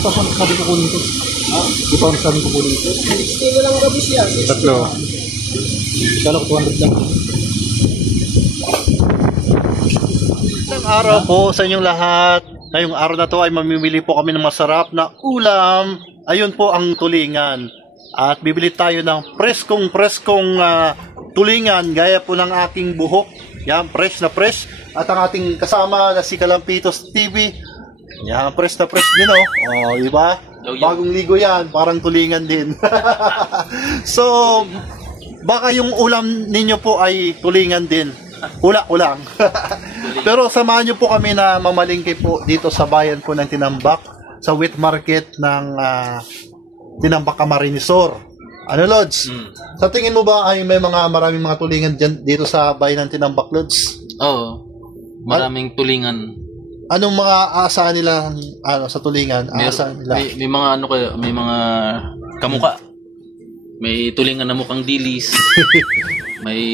Ito pa sabi ko kunin ko. Ito pa sabi ko kunin ko. Stay mo lang gabi siya. Tatlo. Kala ko 200 lang. Isang araw po sa inyong lahat. Ngayong araw na to ay mamimili po kami ng masarap na ulam. Ayun po ang tulingan. At bibili tayo ng preskong tulingan gaya po ng aking buhok. Yan, fresh na fresh. At ang ating kasama na si Kalampitos TV. Yan, fresh na fresh din oh. Oh, diba? Bagong ligo yan, parang tulingan din. So, baka yung ulam ninyo po ay tulingan din. Hula ko lang. Pero samahan nyo po kami na mamalingki po dito sa bayan po ng Tinambak, sa wheat market ng Tinambak Camarinesor. Ano, Lods? Sa tingin mo ba ay may maraming mga tulingan dyan, dito sa bayan ng Tinambak, Lods? Oo. Maraming tulingan. Anong mga aasahan nila sa tulingan? Aasahan nila? May mga may mga kamuka. May tulingan na mukhang dilis. May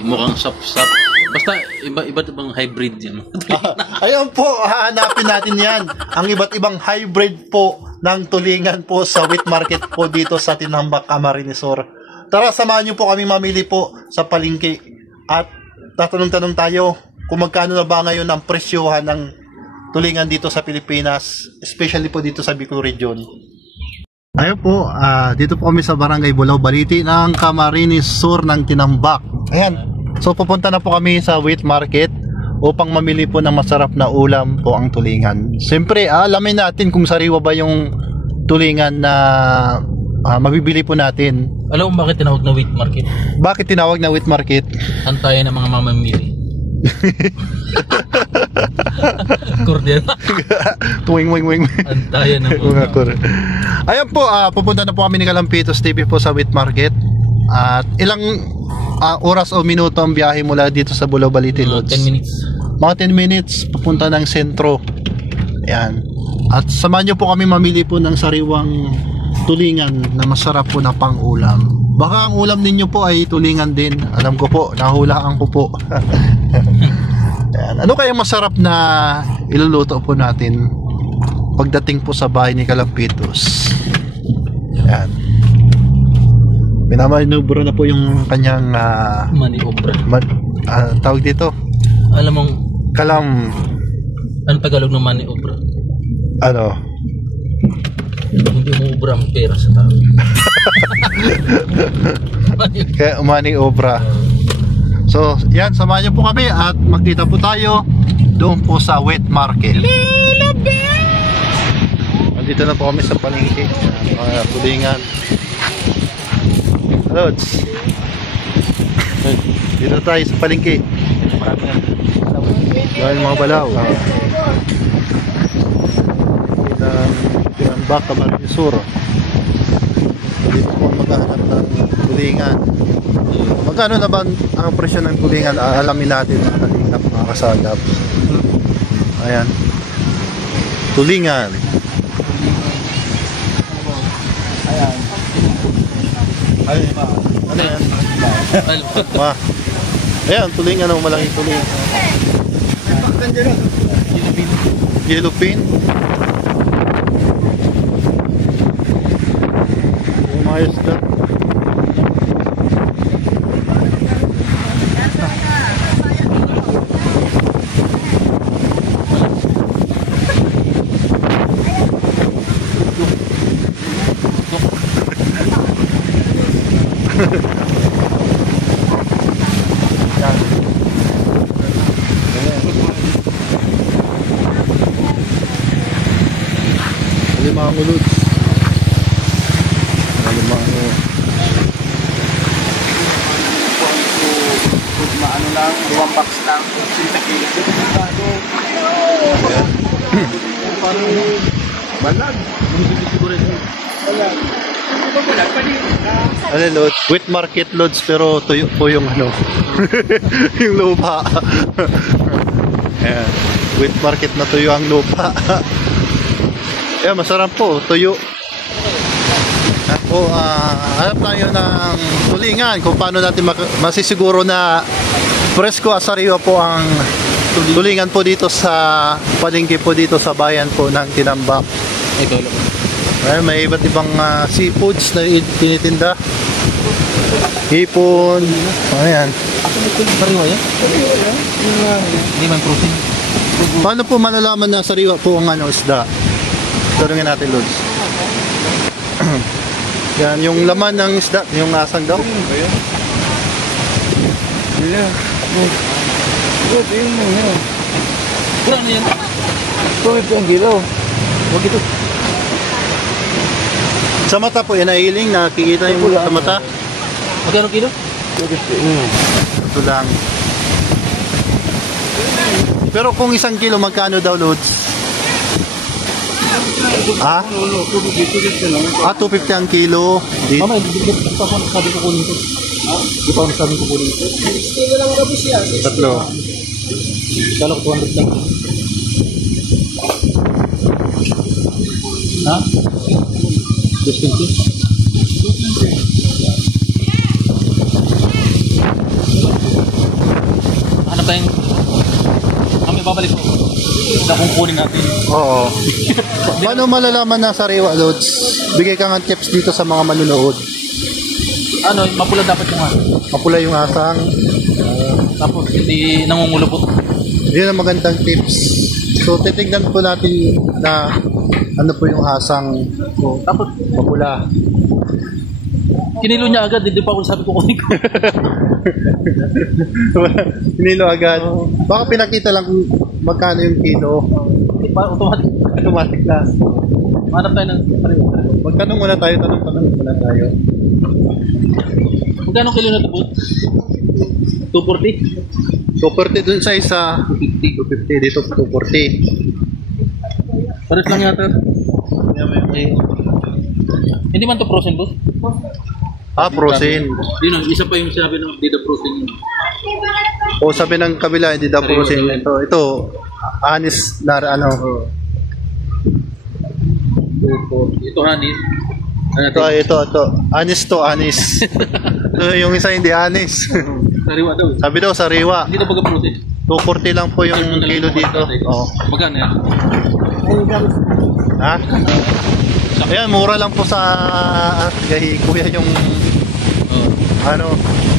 mukhang sap-sap. Basta iba't ibang hybrid yan. Ayun po, hahanapin natin yan. Ang iba't ibang hybrid po ng tulingan po sa wheat market po dito sa Tinambak Camarinesor. Tara, samahan nyo po kami mamili po sa palengke. At tatanong-tanong tayo kung magkano na ba ngayon ang presyohan ng tulingan dito sa Pilipinas, especially po dito sa Bicol Region. Ayun po, dito po kami sa Barangay Bulaw Baliti ng Camarinesor ng Tinambak. Ayan, so pupunta na po kami sa wheat market upang mamili po ng masarap na ulam po ang tulingan. Siyempre, alamin natin kung sariwa ba yung tulingan na mabibili po natin. Alam mo bakit tinawag na wheat market? Bakit tinawag na wheat market? Antayan ng mga mamamili. Cordial. Wing. Antayan ng mga. Ayan po, pupunta na po kami ni Kalampitos TV po sa wheat market. At ilang oras o minuto ang biyahe mula dito sa Bulaw Baliti, Lods? 10 minutes. Mga 10 minutes, papunta ng sentro. Ayan. At samahan nyo po kami mamili po ng sariwang tulingan na masarap po na pang-ulam. Baka ang ulam ninyo po ay tulingan din. Alam ko po, nahulaan ko po. Ayan. Ano kaya masarap na iluluto po natin pagdating po sa bahay ni Kalampitos? Ayan. Minamanubro na po yung kanyang maniobra. Tawag dito? Alam mong Ano Tagalog ng maniobra? Ano? Hindi mo ubra ang pera sa tao. Kaya umani obra. So, yan, samahan niyo po kami at magkita po tayo doon po sa wheat market. Nandito na po kami sa palengke. Mga tulingan. Lods. Dito tayo sa palengke. Yan mga balaw. Tinambak Camarinesor. Dito po maghahanap ng tulingan. Magkano na ba ang presyo ng tulingan? Alamin natin mga kalingap, mga kasalap. Ayan. Tulingan. Ayan. Ano yan? Ayan, tulingan o malaking tulingan. Yellow pin. Umayos ka. Mga mulod. Maano lang, 2 box lang. 60 kilo. Parang balag. Ano, Lods? Wheat market, Lods, pero tuyo po yung yung lupa. Ayan. Wheat market na tuyo ang lupa. Ayan, masarap po, tuyo. Ako, hanap tayo ng tulingan kung paano natin masisiguro na presko at sariwa po ang tulingan po dito sa palengke po dito sa bayan po ng Tinambak. Ito lang. Ayan, may iba't ibang seafoods na tinitinda. Hipon. Ayan. Sariwa yan? Hindi man protein. Paano po malalaman na sariwa po ang isda? Tanungin natin, Lods. Yan, yung laman ng isda, yung asang daw. Pura ano yan? Huwag ito. Sa mata po, yan nailing, nakikita yung sa mata. Magkano kilo? Ito lang. Pero kung 1 kilo, magkano daw, Lods? Ah? 250 ang kilo. Mama, hindi pa ako sabi ko kunin ito. Hindi pa ako sabi ko kunin ito. Tatlo. Kala ko 200 lang. Ha? 220? Hanap tayong kami babalik ko. Na kung kunin natin. Oo. Paano malalaman na sariwa, Lods? Bigay ka nga tips dito sa mga manunood. Ano, mapula dapat yung Mapula yung asang. tapos hindi nangungulupot. Yun ang magandang tips. So, titignan po natin na ano po yung asang Tapos mapula. kinilo niya agad, hindi pa ako sabi ko kunin ko. Hinilo agad. Baka pinakita lang kung magkano yung kilo. Hindi pa, automatic. Automatic na. Hanap tayo ng Magtanong muna tayo, tanong muna tayo. magkano kilo na ito, Bud? 240? 240 dun sa isa. 250 dito 240. Pares lang yata. Eh, hindi man to frozen, Bud? Frozen. Yun ang isa pa yung sinabi ng dito frozen yun. O sabi ng kabila, hindi daw frozen. Ito, anis na Ito hanin. Ito. Anis to, anis. Yung isa hindi anis. Sariwa daw. Sabi daw, sariwa. Hindi daw pagka-frozen. 240 lang po yung kilo dito. Oh. Magkano yan? Ha? Ayan, mura lang po sa kuya yung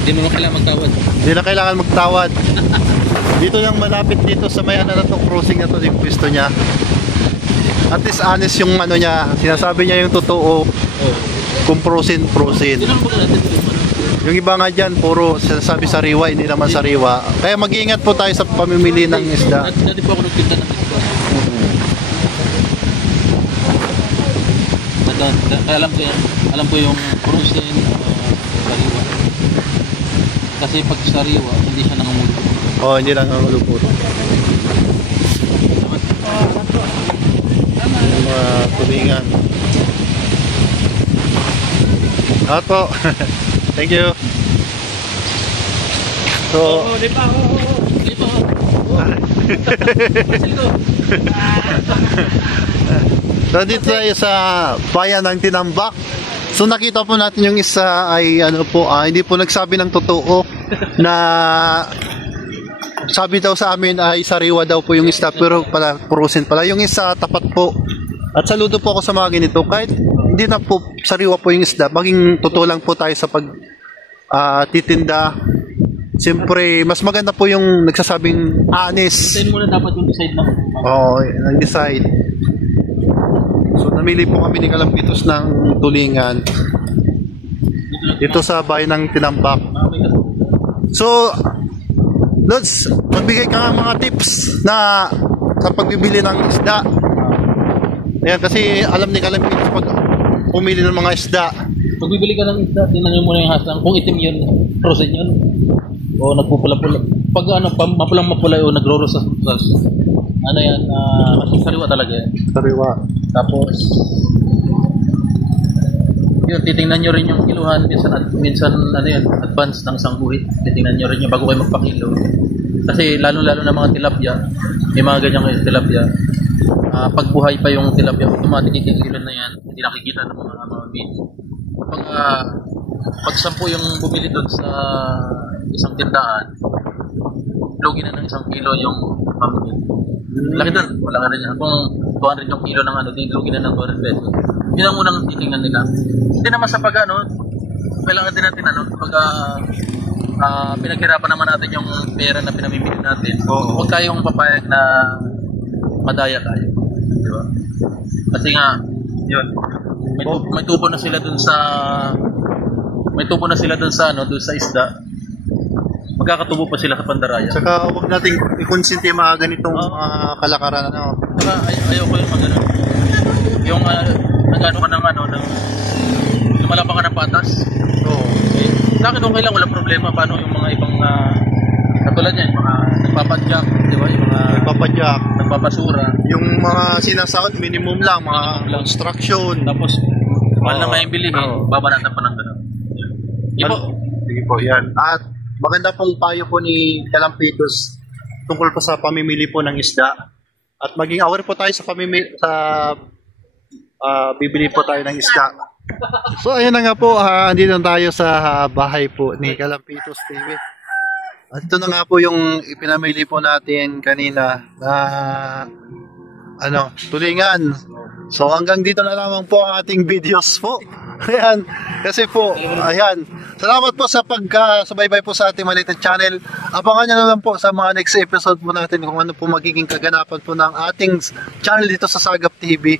Hindi mo na kailangan magtawad. hindi na kailangan magtawad. Dito lang malapit dito sa may na to, crossing na to yung pwesto niya. At least honest yung niya, sinasabi niya yung totoo. Kung frozen. Hindi naman pagka natin. Yung iba nga dyan, puro sinasabi sariwa, hindi naman sariwa. Kaya mag-iingat po tayo sa pamimili ng isda. Dati po ako nagtinda ng isda. Kaya alam ko yung frozen, sariwa. Kasi pag sariwa, hindi siya nangangulupot. Oh, hindi lang ang lupot. Mga tulingan. Ato. Thank you. So, Di pa. so dito tayo sa bayan ng Tinambak. So nakita po natin yung isa ay hindi po nagsabi ng totoo na sabi daw sa amin ay sariwa daw po yung isda pero pala frozen pala. Yung isa tapat po. At saludo po ako sa mga ganito. Kahit hindi na po sariwa po yung isda, maging totoo lang po tayo sa pag titinda. Siyempre, mas maganda po yung nagsasabing honest. Send mo na dapat yung decide na. Oo, nag-decide. So, namili po kami ni Kalampitos ng tulingan dito sa bayan ng Tinambak. So, Lods, magbigay ka ng mga tips na sa pagbibili ng isda. Ayan, kasi alam ni Kalampitos pag pumili ng mga isda. Pag bibili ka ng isda, tingnan nyo muna yung hasang. Kung itim yun, frozen yun. O nagpupula-pula. Pag mapulang-mapula o nagro-rosas. Yan, sariwa talaga yan. Sariwa. Tapos, yun, titingnan nyo rin yung kiluhan. Minsan yan, advance ng isang guhit. Titingnan nyo rin yung bago kayo magpakilo. Kasi lalo-lalo na mga tilapia, may mga ganyang tilapia. Pag buhay pa yung tilapia, automatic ikikilan na yan. Hindi nakikita ng mga meat. Pag 10 yung bumili doon sa isang tindahan, lugi na ng 1 kilo yung mamimili. Laki doon, wala nga rin yan. Kung 200 yung kilo ng ano, dilugi na ng 200 pesos. Yun ang unang titingnan nila. Hindi naman sa pag ano, kailangan din natin ano, pag pinaghirapan naman natin yung pera na pinamimili natin. Huwag tayong papayag na madaya tayo. Di ba? Kasi nga, yun, may tubo na sila dun sa ano, dun sa isda. Magkakatubo pa sila sa pandaraya. Saka huwag nating i-consente yung mga ganitong kalakaran. Ano. Saka ayaw ko yung magano. Yung nagano ka ng ano, lumalapang ka ng patas. Oo. Sa akin okay lang, walang problema. Paano yung mga ibang katulad yan, yung mga nagpapadyak, di ba? Yung mga Papadyak. nagpapasura. Yung mga sinasahod, minimum lang, mga construction. Tapos, mahal na may bilihin, Oo. babanatan pa ng gano'n. Ipo, Sige po, yan. At maganda pong payo po ni Kalampitos tungkol po sa pamimili po ng isda. At maging aware po tayo sa bibili po tayo ng isda. So ayun na nga po, andito na tayo sa bahay po ni Kalampitos TV. At ito na nga po yung ipinamili po natin kanina na tulingan. So hanggang dito na lamang po ang ating videos po. Ayan, kasi po, ayan. Salamat po sa pagkasubaybay po sa ating maliit na channel. Abangan nyo na lang po sa mga next episode po natin kung ano po magiging kaganapan po ng ating channel dito sa Sagap TV.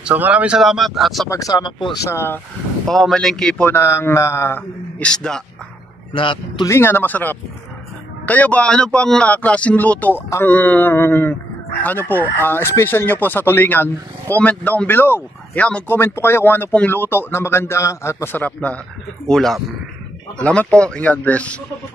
So maraming salamat at sa pagsama po sa pamamalingki po ng isda na tulingan na masarap. Kayo ba, ano pang klaseng luto ang special nyo po sa tulingan? Comment down below. Mag-comment po kayo kung ano pong luto na maganda at masarap na ulam. Salamat po. God bless.